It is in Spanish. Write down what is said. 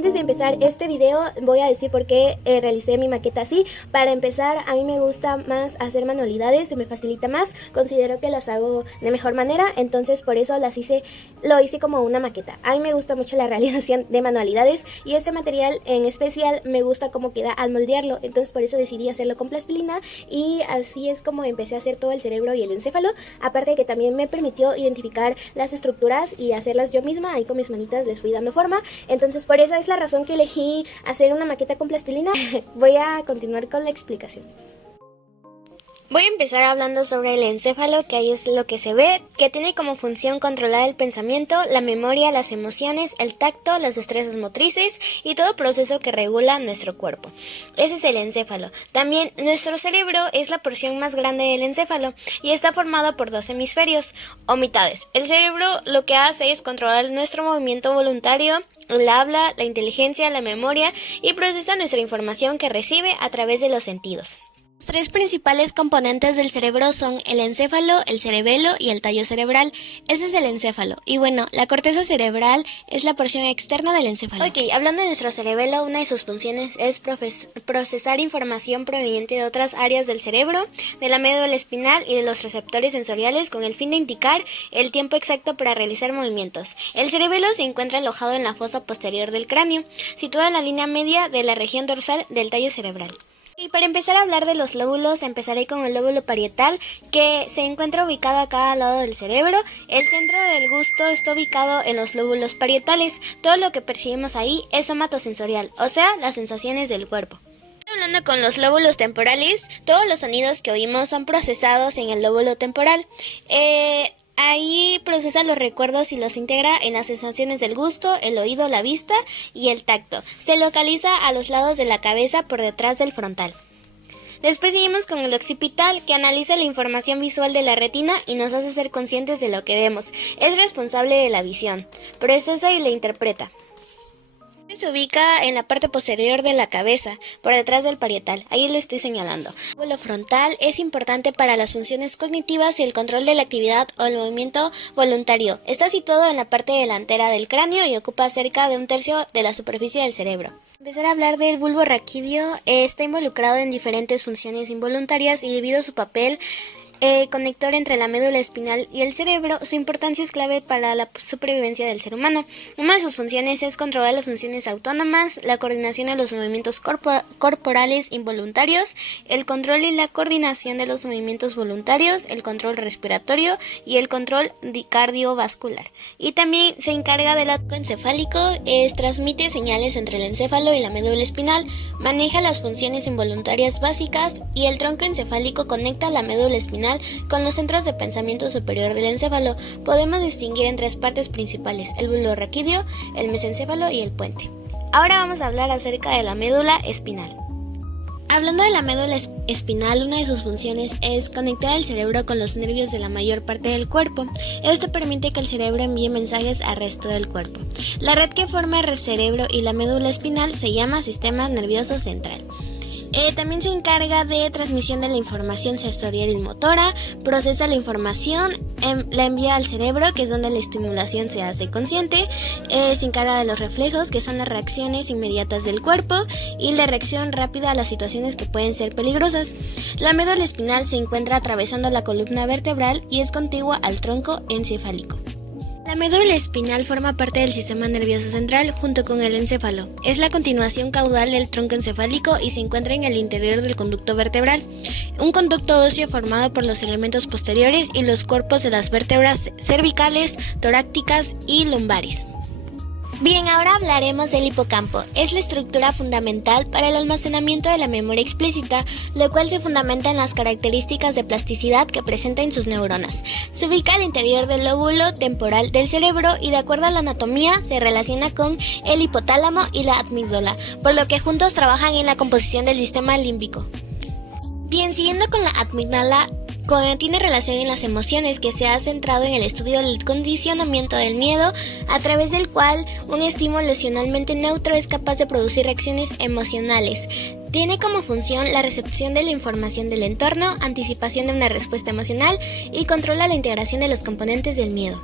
Antes de empezar este video voy a decir por qué realicé mi maqueta así. Para empezar, a mí me gusta más hacer manualidades, se me facilita más, considero que las hago de mejor manera, entonces por eso lo hice como una maqueta. A mí me gusta mucho la realización de manualidades y este material en especial me gusta cómo queda al moldearlo, entonces por eso decidí hacerlo con plastilina y así es como empecé a hacer todo el cerebro y el encéfalo, aparte de que también me permitió identificar las estructuras y hacerlas yo misma, ahí con mis manitas les fui dando forma, entonces por eso es la razón que elegí hacer una maqueta con plastilina. Voy a continuar con la explicación. Voy a empezar hablando sobre el encéfalo, que ahí es lo que se ve, que tiene como función controlar el pensamiento, la memoria, las emociones, el tacto, las destrezas motrices y todo proceso que regula nuestro cuerpo. Ese es el encéfalo. También nuestro cerebro es la porción más grande del encéfalo y está formado por 2 hemisferios o mitades. El cerebro lo que hace es controlar nuestro movimiento voluntario, el habla, la inteligencia, la memoria y procesa nuestra información que recibe a través de los sentidos. Los 3 principales componentes del cerebro son el encéfalo, el cerebelo y el tallo cerebral. Ese es el encéfalo. Y bueno, la corteza cerebral es la porción externa del encéfalo. Ok, hablando de nuestro cerebelo, una de sus funciones es procesar información proveniente de otras áreas del cerebro, de la médula espinal y de los receptores sensoriales con el fin de indicar el tiempo exacto para realizar movimientos. El cerebelo se encuentra alojado en la fosa posterior del cráneo, situada en la línea media de la región dorsal del tallo cerebral. Y para empezar a hablar de los lóbulos, empezaré con el lóbulo parietal, que se encuentra ubicado a cada lado del cerebro. El centro del gusto está ubicado en los lóbulos parietales. Todo lo que percibimos ahí es somatosensorial, o sea, las sensaciones del cuerpo. Hablando con los lóbulos temporales, todos los sonidos que oímos son procesados en el lóbulo temporal. Ahí procesa los recuerdos y los integra en las sensaciones del gusto, el oído, la vista y el tacto. Se localiza a los lados de la cabeza por detrás del frontal. Después seguimos con el occipital, que analiza la información visual de la retina y nos hace ser conscientes de lo que vemos. Es responsable de la visión, procesa y la interpreta. Se ubica en la parte posterior de la cabeza, por detrás del parietal, ahí lo estoy señalando. El lóbulo frontal es importante para las funciones cognitivas y el control de la actividad o el movimiento voluntario. Está situado en la parte delantera del cráneo y ocupa cerca de 1/3 de la superficie del cerebro. Empezar a hablar del bulbo raquídeo, está involucrado en diferentes funciones involuntarias y debido a su papel conector entre la médula espinal y el cerebro, su importancia es clave para la supervivencia del ser humano. Una de sus funciones es controlar las funciones autónomas, la coordinación de los movimientos corporales involuntarios, el control y la coordinación de los movimientos voluntarios, el control respiratorio y el control cardiovascular. Y también se encarga del tronco encefálico, transmite señales entre el encéfalo y la médula espinal, maneja las funciones involuntarias básicas y el tronco encefálico conecta la médula espinal con los centros de pensamiento superior del encéfalo. Podemos distinguir en 3 partes principales: el bulbo raquídeo, el mesencéfalo y el puente. Ahora vamos a hablar acerca de la médula espinal. Hablando de la médula espinal, una de sus funciones es conectar el cerebro con los nervios de la mayor parte del cuerpo. Esto permite que el cerebro envíe mensajes al resto del cuerpo. La red que forma el cerebro y la médula espinal se llama sistema nervioso central. También se encarga de transmisión de la información sensorial y motora, procesa la información, la envía al cerebro, que es donde la estimulación se hace consciente, se encarga de los reflejos, que son las reacciones inmediatas del cuerpo, y la reacción rápida a las situaciones que pueden ser peligrosas. La médula espinal se encuentra atravesando la columna vertebral y es contigua al tronco encefálico. La médula espinal forma parte del sistema nervioso central junto con el encéfalo. Es la continuación caudal del tronco encefálico y se encuentra en el interior del conducto vertebral, un conducto óseo formado por los elementos posteriores y los cuerpos de las vértebras cervicales, torácicas y lumbares. Bien, ahora hablaremos del hipocampo. Es la estructura fundamental para el almacenamiento de la memoria explícita, lo cual se fundamenta en las características de plasticidad que presenta en sus neuronas. Se ubica al interior del lóbulo temporal del cerebro y de acuerdo a la anatomía se relaciona con el hipotálamo y la amígdala, por lo que juntos trabajan en la composición del sistema límbico. Bien, siguiendo con la amígdala, tiene relación en las emociones, que se ha centrado en el estudio del condicionamiento del miedo, a través del cual un estímulo emocionalmente neutro es capaz de producir reacciones emocionales. Tiene como función la recepción de la información del entorno, anticipación de una respuesta emocional y controla la integración de los componentes del miedo.